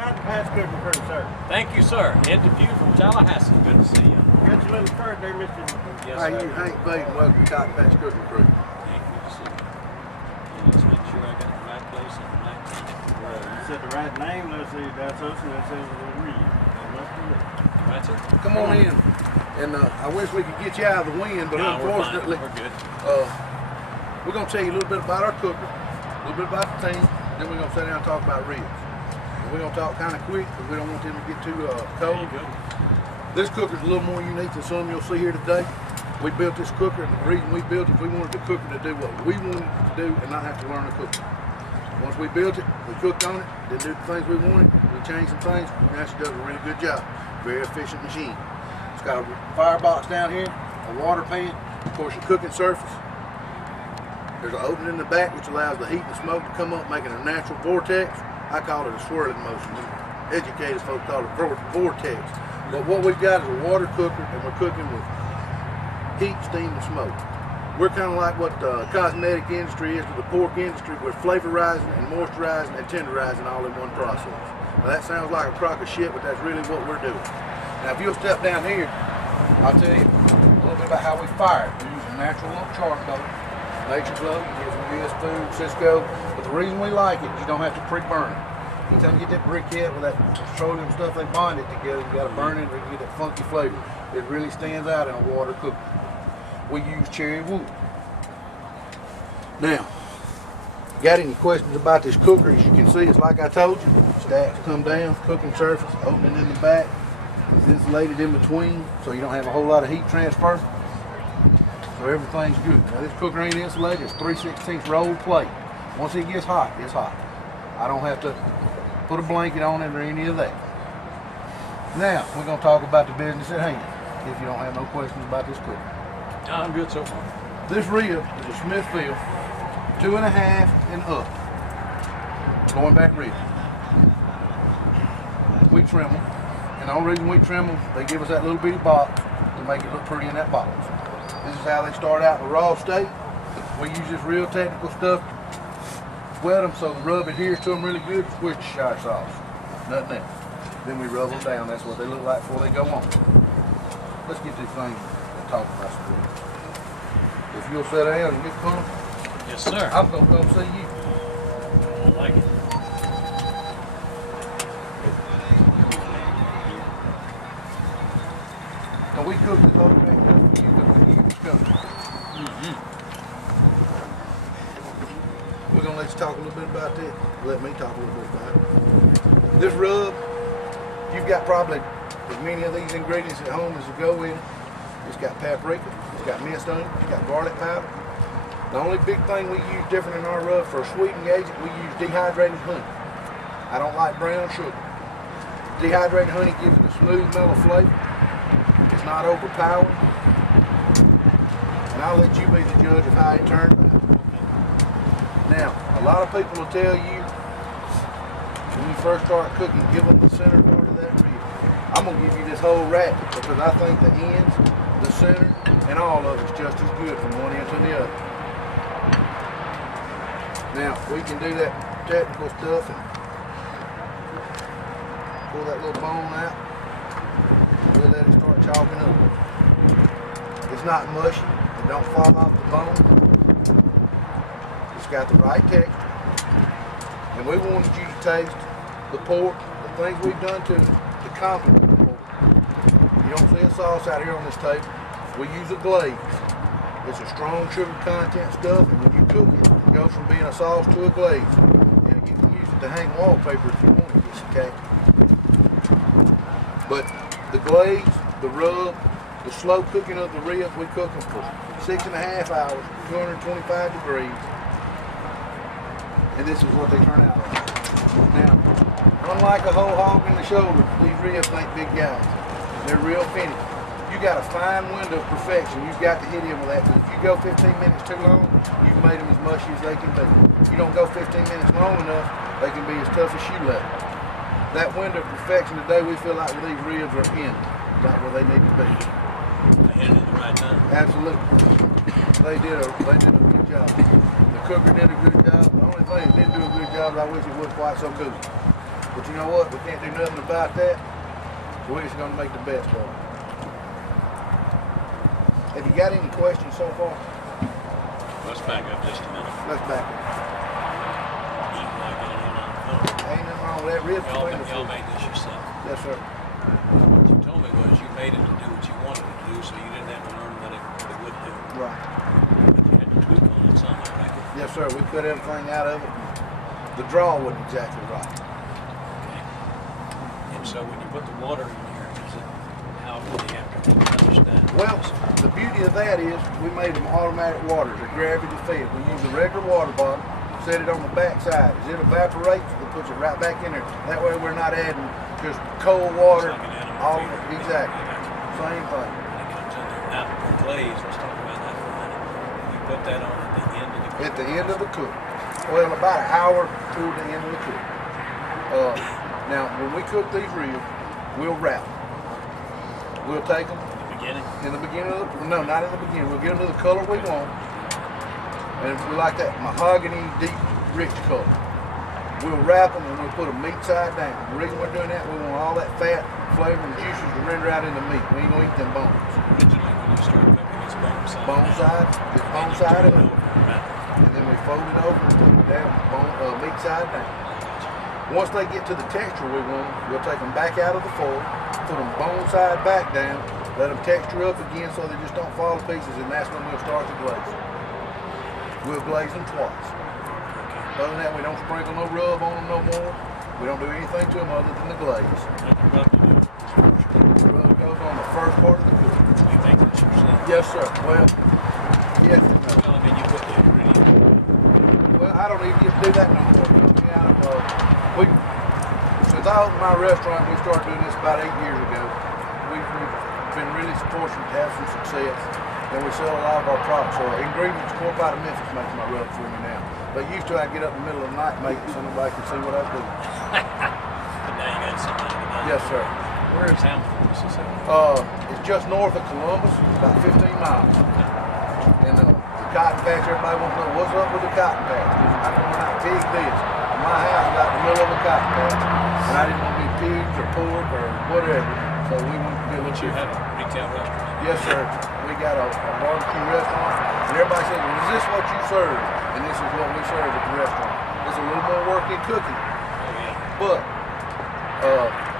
Got the patch cooking crew, sir. Thank you, sir. Ed Depew from Tallahassee. Good to see you. Got your little skirt there, Mr. Yes, Hi, sir. you Hank Baden, welcome to Cotton Patch Cooking Crew. Thank you. Good to see you. Yeah, let's make sure I got the right place at the right time. You said the right name. Let's see. That's us, and that says read. Right, sir? Come on in. And I wish we could get you out of the wind, but No, unfortunately, we're good. we're going to tell you a little bit about our cooker, a little bit about the team, then we're going to sit down and talk about ribs. And we're going to talk kind of quick because we don't want them to get too cold. There you go. This cooker's a little more unique than some you'll see here today. We built this cooker, and the reason we built it, we wanted the cooker to do what we wanted it to do and not have to learn to cook. Once we built it, we cooked on it, didn't do the things we wanted, we changed some things, now she does a really good job. Very efficient machine. It's got a firebox down here, a water pan, of course your cooking surface. There's an opening in the back which allows the heat and smoke to come up, making a natural vortex. I call it a swirling motion. Educated folks call it vortex. But what we've got is a water cooker, and we're cooking with heat, steam, and smoke. We're kind of like what the cosmetic industry is to the pork industry. We're flavorizing and moisturizing and tenderizing all in one process. Now that sounds like a crock of shit, but that's really what we're doing. Now if you'll step down here, I'll tell you a little bit about how we fire it. We're using natural lump charcoal, nature's low, you get from US Food, Cisco. But the reason we like it is you don't have to pre-burn it. Anytime you get that briquette with that petroleum stuff, they bond it together. You got to burn it or you get that funky flavor. It really stands out in a water cooker. We use cherry wood. Now, got any questions about this cooker? As you can see, it's like I told you. Stacks come down, cooking surface, opening in the back. It's insulated in between, so you don't have a whole lot of heat transfer. So everything's good. Now this cooker ain't insulated. It's 3/16 rolled plate. Once it gets hot, it's hot. I don't have to put a blanket on it or any of that. Now, we're going to talk about the business at hand, if you don't have no questions about this cooker. I'm good so far. This rib is a Smithfield 2.5 and up. Going back rib. We trim them. And the only reason we trim them, they give us that little bitty box to make it look pretty in that box. This is how they start out in the raw state. We use this real technical stuff. Wet them so the rub adheres to them really good. Worcestershire sauce. Nothing else. Then we rub them down. That's what they look like before they go on. Let's get this thing and talk about some ribs. If you'll sit down and get pumped, Yes, sir. I'm going to come see you. I like it. And we cook this whole thing. You cook it. We're going to let you talk a little bit about this. Let me talk a little bit about it. This rub, you've got probably as many of these ingredients at home as you go in. It's got paprika, it's got minced onion, it's got garlic powder. The only big thing we use different in our rub for a sweetening agent, we use dehydrated honey. I don't like brown sugar. Dehydrated honey gives it a smooth, mellow flavor. It's not overpowering. And I'll let you be the judge of how it turns out. Now, a lot of people will tell you, when you first start cooking, give them the center part of that rib. I'm going to give you this whole rack because I think the ends, the center, and all of it's just as good from one end to the other. Now, we can do that technical stuff and pull that little bone out. We'll let it start chalking up. It's not mushy. It don't fall off the bone. It's got the right texture. And we wanted you to taste the pork, the things we've done to complement the pork. You don't see a sauce out here on this table. We use a glaze. It's a strong sugar content stuff, and when you cook it, it goes from being a sauce to a glaze. Yeah, you can use it to hang wallpaper if you want to, okay? But the glaze, the rub, the slow cooking of the ribs, we cook them for 6.5 hours, 225 degrees. And this is what they turn out like. Now, unlike a whole hog in the shoulder, these ribs ain't big guys. They're real finicky. You got a fine window of perfection. You've got to hit in with that. If you go 15 minutes too long, you've made them as mushy as they can be. If you don't go 15 minutes long enough, they can be as tough as shoe leather. That window of perfection today, we feel like these ribs are in, right where they need to be. I hit it at the right time. Absolutely. They did a good job. The cooker did a good job. The only thing it didn't do a good job is I wish it wasn't quite so good. But you know what? We can't do nothing about that. So we're just going to make the best of it. Have you got any questions so far? Let's back up just a minute. Let's back up. Ain't nothing wrong with that. Ribs between the Y'all two. made this yourself. Yes, sir. What you told me was you made it to do what you wanted to do, so you didn't have to learn what it would do. Right. But you had to tweak on it somehow, right? Yes, sir. We cut everything out of it. The draw wasn't exactly right. Okay. And so when you put the water in there, is it how do you have to understand? Well, the beauty of that is we made them automatic waters. They're gravity fed. We use a regular water bottle, set it on the back side. As it evaporates, it puts it right back in there. That way we're not adding just cold water. It's like an animal All feeder. exactly. Same thing. When it comes in there. Now, the glaze, let's talk about that for a minute. You put that on at the end of the At the end of the cook. Well, about an hour toward the end of the cook. Now, when we cook these ribs, we'll wrap them. We'll take them beginning. in the beginning of the, no, not in the beginning. We'll get them to the color we want. And we like that mahogany, deep, rich color. We'll wrap them and we'll put them meat side down. The reason we're doing that, we want all that fat, flavor, and juices to render out in the meat. We ain't gonna eat them bones. Originally, when you start cooking, it's bone side. Bone side, it's bone side up. Right. And then we fold it over and put it down, meat side down. Once they get to the texture we want, we'll take them back out of the foil, put them bone side back down, let them texture up again so they just don't fall to pieces, and that's when we'll start the glaze. We'll glaze them twice. Other than that, we don't sprinkle no rub on them no more. We don't do anything to them other than the glaze. The rub goes on the first part of the cook. You make this yourself? Yes, sir. Well, yes and no. Well, I mean, you put the ingredient. Well, I don't even get to do that no more. Since I opened my restaurant, we started doing this about 8 years ago. We've been really fortunate to have some success, and we sell a lot of our products. So ingredients, Corp out of Memphis makes my rub for me now. But used to, I'd get up in the middle of the night and make it so nobody could see what I was doing. But now you got somebody to know. Yes, sir. Where is Hamilton, Mississippi? It's just north of Columbus, about 15 miles. And the cotton patch, everybody wants to know what's up with the cotton patch. I come when I pig this. My house is out in the middle of a cotton patch, and I didn't want to be pigs or pork or whatever, so we went to do what You have a retail restaurant? Yes, sir. We got a barbecue restaurant, and everybody says, well, is this what you serve? And this is what we serve at the restaurant. It's a little more work than cooking, Oh, yeah. but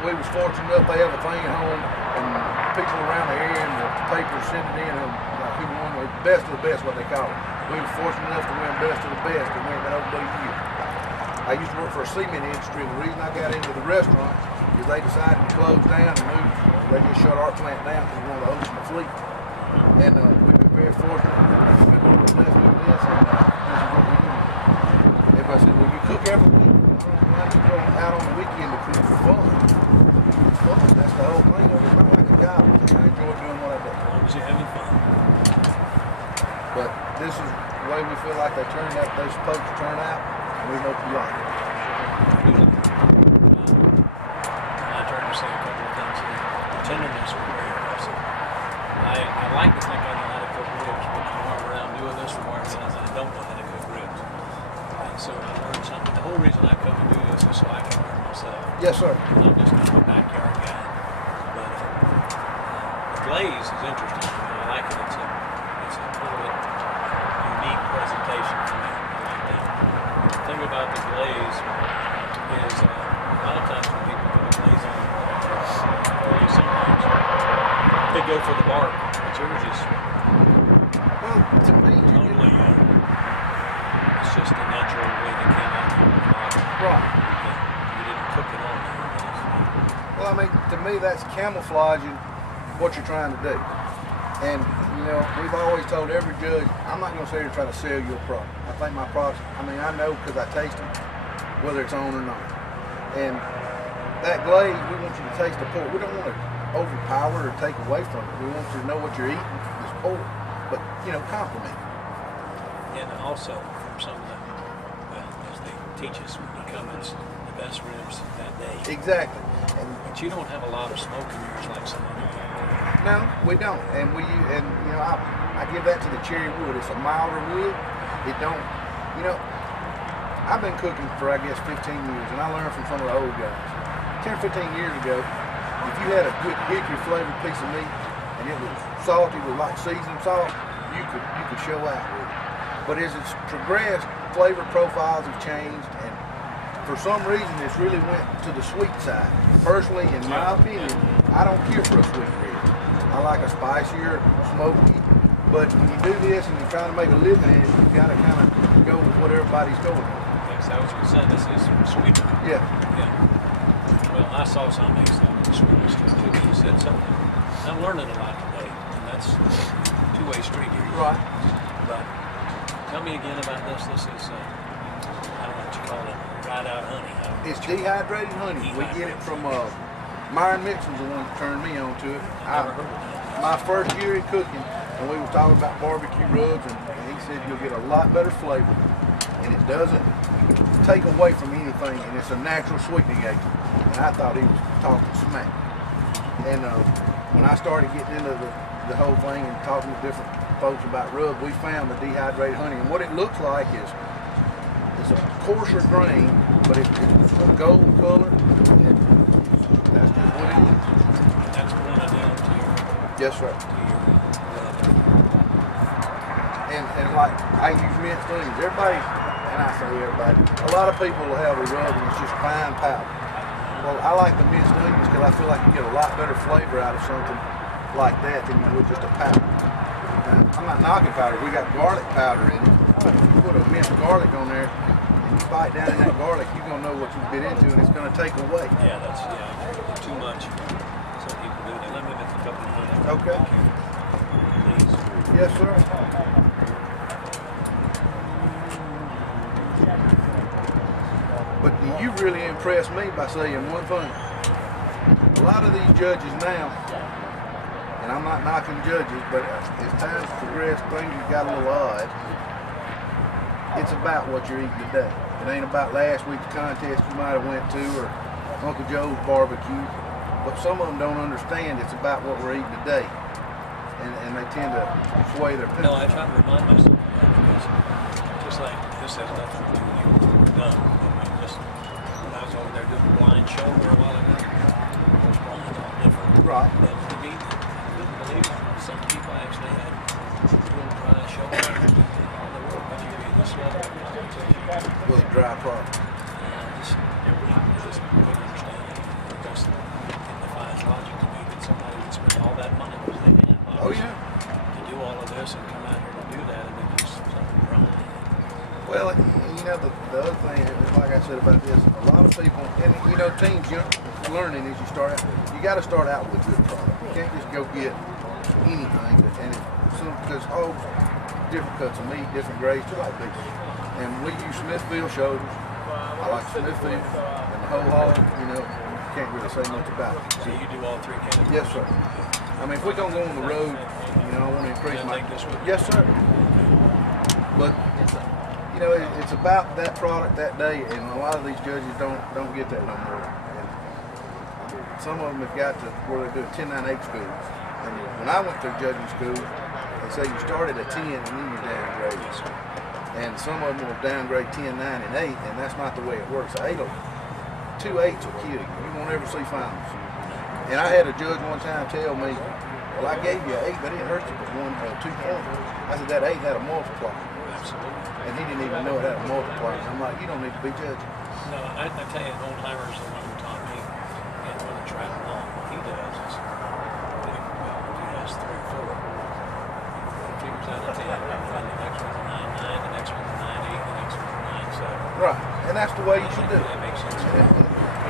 we was fortunate enough they have a thing at home, and people around the area and the papers send it in, and people want the best of the best, what they call it. We was fortunate enough to win best of the best, and we ain't been over but a year. I used to work for a cement industry, and the reason I got into the restaurant is they decided to close down and move. They just shut our plant down because we wanted to open the fleet. And we've been very fortunate. We've been blessed with this, and this is what we do. Everybody says, well, you cook every week. Why do you go out on the weekend to cook for fun? It's fun. That's the whole thing of it. It's not like a job. I enjoy doing what I do. As long as you're having fun. But this is the way we feel like they turned out, they're supposed to turn out, and we hope you like it. I tried to say a couple of things here. The tenderness was very impressive. I like to think I know how to cook ribs, but I'm walking around doing this for more than I don't know how to cook ribs. And so I learned something. The whole reason I come and do this is so I can learn myself. Yes, sir. I'm just kind of a backyard guy. But the glaze is interesting. I like it. It's a little bit unique presentation for me. I like that. The thing about the glaze is a lot of times when people put a glaze on, sometimes they go for the bark, but yours is Well, to me, totally, it's just a natural way that came out from the bottom. right. You didn't cook it on there. Well, I mean, to me, that's camouflaging what you're trying to do. And, you know, we've always told every judge, I'm not going to sit here and try to sell you a product. I think my products, I mean, I know because I taste them, whether it's on or not. And that glaze, we want you to taste the pork. We don't want to overpower or take away from it. We want you to know what you're eating is pork, but, you know, compliment it. And also, from some of the, well, as they teach us when you come, it's the best ribs that day. Exactly. But you don't have a lot of smoke in yours like some other people. No, we don't. And you know, I give that to the cherry wood. It's a milder wood. It don't, you know, I I've been cooking for, I guess, 15 years, and I learned from some of the old guys. 10 or 15 years ago, if you had a good hickory flavored piece of meat and it was salty with like seasoned salt, you could show out with it. But as it's progressed, flavor profiles have changed, and for some reason it's really went to the sweet side. Personally, in my opinion, I don't care for a sweet rib. I like a spicier, smoky. But when you do this and you're trying to make a living at it, you've got to kind of go with what everybody's going with. Yes, I was going to say, this is sweeter. Yeah. Yeah. Well, I saw some of these sweetness too. You said something. I'm learning a lot today, and that's a two-way street here. Right. But tell me again about this. This is, I don't know what you call it, dried out honey. It's dehydrated honey. We get it from Myron Mixon's the one that turned me on to it. My first year in cooking, and we were talking about barbecue rubs, and he said you'll get a lot better flavor, and it doesn't take away from anything, and it's a natural sweetening agent. And I thought he was talking smack. And when I started getting into the whole thing and talking to different folks about rub, we found the dehydrated honey, and what it looks like is it's a coarser grain, but it's a gold color. And that's just what it is. That's one of them to your. Yes, sir. And like I use minced onions. Everybody, and I say everybody, a lot of people will have a rub and it's just fine powder. Well, I like the minced onions because I feel like you get a lot better flavor out of something like that than you would just a powder. Now, I'm not knocking powder. We got garlic powder in it. If you put a minced garlic on there and you bite down in that garlic, you're gonna know what you've been into, and it's gonna take away. Yeah, that's too much. Some people do that. Let me make a couple of minutes. Okay. Please. Yes, sir. But you really impressed me by saying one thing. A lot of these judges now, and I'm not knocking judges, but as times progress, things have got a little odd. It's about what you're eating today. It ain't about last week's contest you might have went to or Uncle Joe's barbecue. But some of them don't understand it's about what we're eating today. And they tend to sway their opinion. No, I try to remind myself of that because just like this has nothing to do with you, we're done. I mean, just when I was over there doing a blind show for a while ago, those blinds all different. Right. But to me, I couldn't believe it. Some people actually had little dry show all the work when you read this level of competition. With a dry product. I just couldn't understand it. It defies logic to me that somebody would spend all that money because they didn't. Oh yeah. To do all of this and come out here to do that and then do something wrong. Well, you know, the other thing, like I said about this, a lot of people, and you know, teams, you're learning as you start out, you got to start out with good product. You can't just go get anything, and because all different cuts of meat, different grades, just like people. And we use Smithfield shoulders. I like Smithfield and the whole hog, you know, can't really say much about it. So you do all three categories? Yes, sir. I mean, if we're going to go on the road, you know, I want to increase my... Take this with you? Yes, sir. But, you know, it's about that product that day, and a lot of these judges don't get that no more. And some of them have got to where they do 10-9-8 schools. And when I went through judging school, they say you start at a 10 and then you downgrade. Yes, sir. And some of them will downgrade 10, 9, and 8, and that's not the way it works. 2 8s will kill you. You won't ever see finals. And I had a judge one time tell me, well, I gave you an 8, but it hurt you with 2 points. I said, that 8 had a multiplier. Absolutely. And he didn't even know it had a multiplier. I'm like, you don't need to be judging. No, I tell you, old timers, the one who taught me, and when to track along, what he does is, if he has 3 or 4, he figures out a 10, and the next one's a 9-9, the next one's a 9-8, the next one's a 9-7. Right. And that's the way you should do it. That makes sense.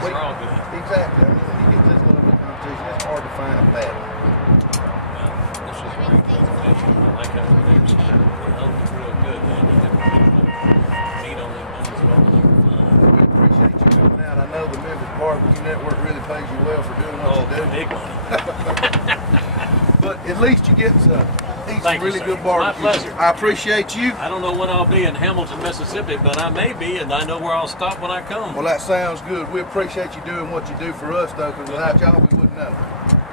They're all good. Exactly. I mean, when you get to this level of competition, it's hard to find a bad one. Well, this is a great presentation. I like how the names are real good, man. You get meat on them bones as well. We appreciate you coming out. I know the Memphis Barbecue Network really pays you well for doing what you do. Big money. But at least you get to eat some really good barbecue. My pleasure. I appreciate you. I don't know when I'll be in Hamilton, Mississippi, but I may be, and I know where I'll stop when I come. Well, that sounds good. We appreciate you doing what you do for us, though, because without y'all, we wouldn't know.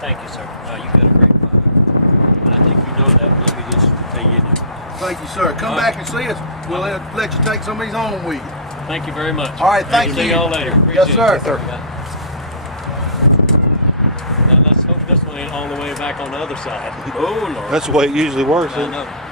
Thank you, sir. You've got a great product. And I think you know that, but let me just say you do. Thank you, sir. Come back and see us. We'll let you take some of these home with you. Thank you very much. All right, thank See you. y'all later. Yes, Appreciate sir. it. Now let's hope this one ain't all the way back on the other side. Oh, Lord. That's the way it usually works. I Isn't it? know.